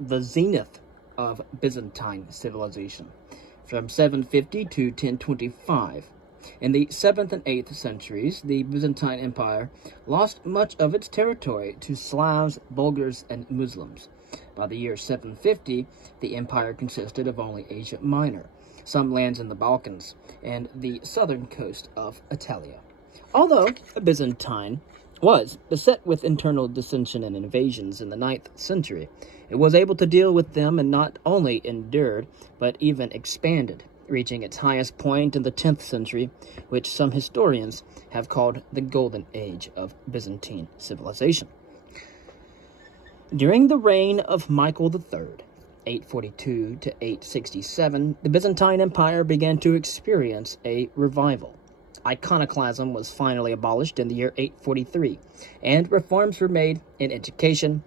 the zenith of Byzantine civilization, from 750 to 1025. In the 7th and 8th centuries, the Byzantine Empire lost much of its territory to Slavs, Bulgars, and Muslims. By the year 750, the empire consisted of only Asia Minor, some lands in the Balkans, and the southern coast of Italia. Although Byzantine was beset with internal dissension and invasions in the 9th century, it was able to deal with them and not only endured, but even expanded, reaching its highest point in the 10th century, which some historians have called the Golden Age of Byzantine civilization. During the reign of Michael III, 842 to 867, the Byzantine Empire began to experience a revival. Iconoclasm was finally abolished in the year 843, and reforms were made in education,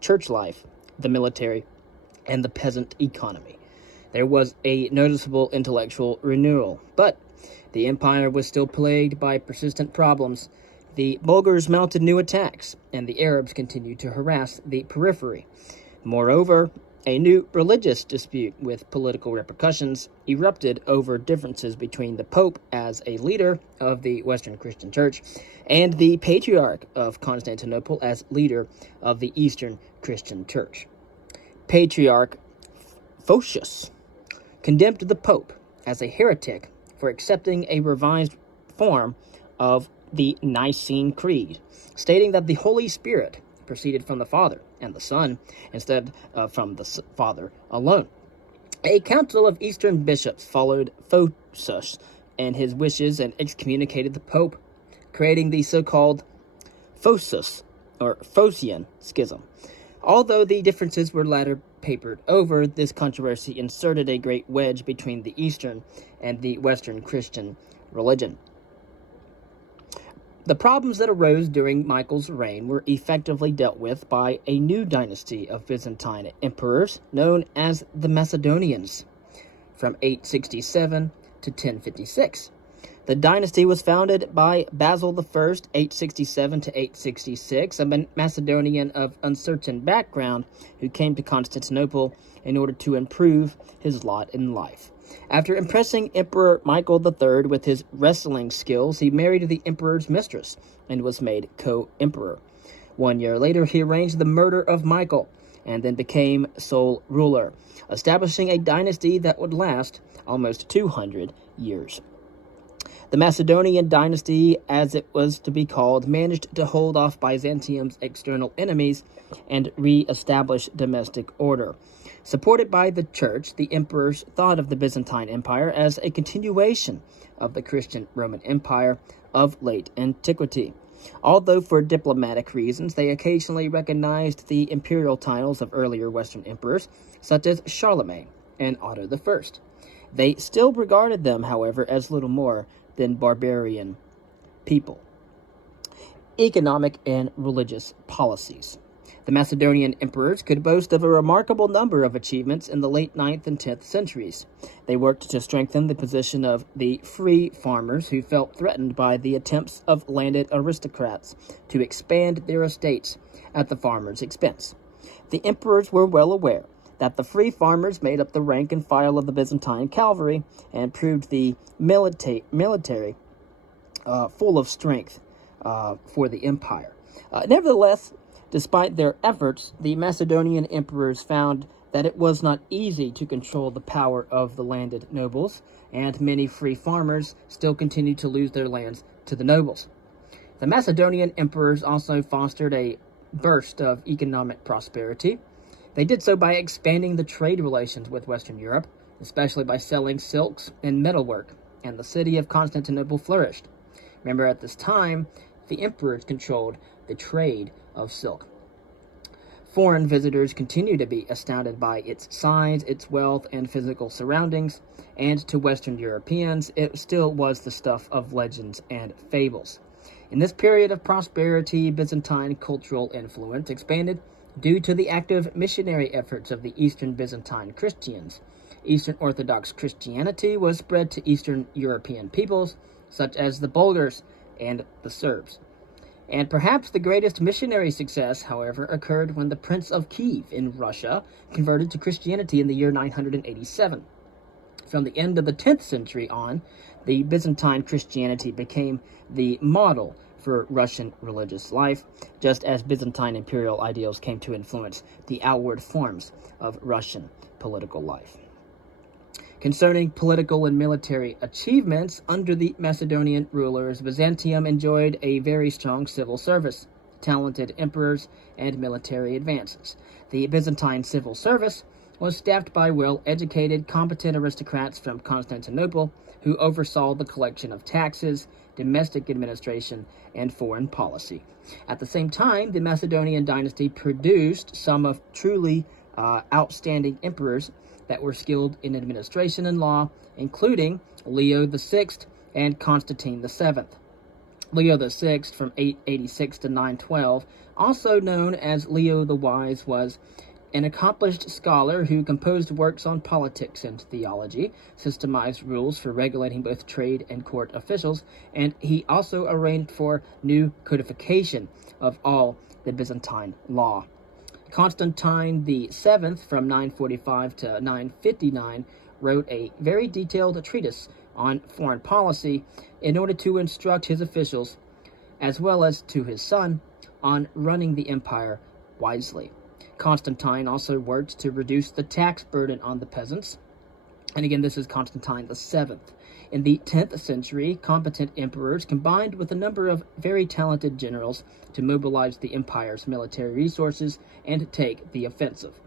church life, the military, and the peasant economy. There was a noticeable intellectual renewal, but the empire was still plagued by persistent problems. The Bulgars mounted new attacks, and the Arabs continued to harass the periphery. Moreover, a new religious dispute with political repercussions erupted over differences between the Pope as a leader of the Western Christian Church and the Patriarch of Constantinople as leader of the Eastern Christian Church. Patriarch Photius condemned the Pope as a heretic for accepting a revised form of the Nicene Creed, stating that the Holy Spirit proceeded from the Father and the Son instead of from the Father alone. A council of Eastern bishops followed Photius and his wishes and excommunicated the Pope, creating the so-called Photius or Photian Schism. Although the differences were later papered over, this controversy inserted a great wedge between the Eastern and the Western Christian religion. The problems that arose during Michael's reign were effectively dealt with by a new dynasty of Byzantine emperors known as the Macedonians, from 867 to 1056. The dynasty was founded by Basil I, 867 to 866, a Macedonian of uncertain background who came to Constantinople in order to improve his lot in life. After impressing Emperor Michael III with his wrestling skills, he married the emperor's mistress and was made co-emperor. 1 year later, he arranged the murder of Michael and then became sole ruler, establishing a dynasty that would last almost 200 years. The Macedonian dynasty, as it was to be called, managed to hold off Byzantium's external enemies and re-establish domestic order. Supported by the church, the emperors thought of the Byzantine Empire as a continuation of the Christian Roman Empire of late antiquity. Although for diplomatic reasons, they occasionally recognized the imperial titles of earlier Western emperors, such as Charlemagne and Otto I. They still regarded them, however, as little more than barbarian people. Economic and religious policies. The Macedonian emperors could boast of a remarkable number of achievements in the late 9th and 10th centuries. They worked to strengthen the position of the free farmers who felt threatened by the attempts of landed aristocrats to expand their estates at the farmers' expense. The emperors were well aware that the free farmers made up the rank and file of the Byzantine cavalry and proved the military full of strength for the empire. Nevertheless, despite their efforts, the Macedonian emperors found that it was not easy to control the power of the landed nobles, and many free farmers still continued to lose their lands to the nobles. The Macedonian emperors also fostered a burst of economic prosperity. They did so by expanding the trade relations with Western Europe, especially by selling silks and metalwork, and the city of Constantinople flourished. Remember, at this time, the emperors controlled the trade of silk. Foreign visitors continue to be astounded by its size, its wealth, and physical surroundings, and to Western Europeans, it still was the stuff of legends and fables. In this period of prosperity, Byzantine cultural influence expanded due to the active missionary efforts of the Eastern Byzantine Christians. Eastern Orthodox Christianity was spread to Eastern European peoples, such as the Bulgars and the Serbs. And perhaps the greatest missionary success, however, occurred when the Prince of Kiev in Russia converted to Christianity in the year 987. From the end of the 10th century on, the Byzantine Christianity became the model for Russian religious life, just as Byzantine imperial ideals came to influence the outward forms of Russian political life. Concerning political and military achievements under the Macedonian rulers, Byzantium enjoyed a very strong civil service, talented emperors, and military advances. The Byzantine civil service was staffed by well-educated, competent aristocrats from Constantinople who oversaw the collection of taxes, domestic administration, and foreign policy. At the same time, the Macedonian dynasty produced some of truly outstanding emperors that were skilled in administration and law, including Leo VI and Constantine VII. Leo VI, from 886 to 912, also known as Leo the Wise, was an accomplished scholar who composed works on politics and theology, systemized rules for regulating both trade and court officials, and he also arranged for new codification of all the Byzantine law. Constantine VII, from 945 to 959, wrote a very detailed treatise on foreign policy in order to instruct his officials, as well as to his son, on running the empire wisely. Constantine also worked to reduce the tax burden on the peasants. And again, this is Constantine VII. In the 10th century, competent emperors combined with a number of very talented generals to mobilize the empire's military resources and take the offensive.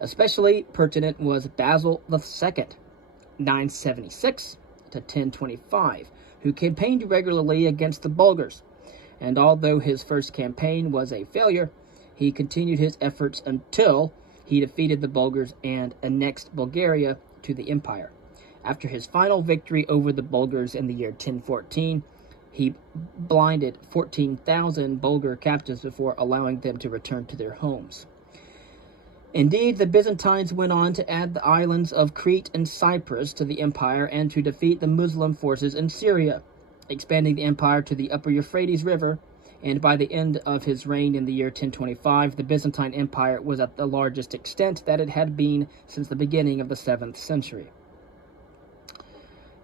Especially pertinent was Basil II, 976 to 1025, who campaigned regularly against the Bulgars. And although his first campaign was a failure, he continued his efforts until he defeated the Bulgars and annexed Bulgaria to the empire. After his final victory over the Bulgars in the year 1014, he blinded 14,000 Bulgar captives before allowing them to return to their homes. Indeed, the Byzantines went on to add the islands of Crete and Cyprus to the empire and to defeat the Muslim forces in Syria, expanding the empire to the upper Euphrates River. And by the end of his reign in the year 1025, the Byzantine Empire was at the largest extent that it had been since the beginning of the 7th century.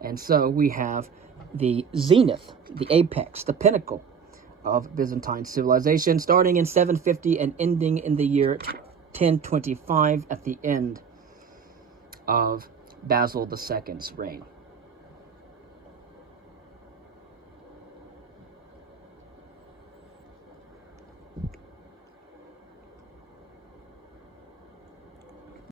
And so we have the zenith, the apex, the pinnacle of Byzantine civilization, starting in 750 and ending in the year 1025 at the end of Basil II's reign.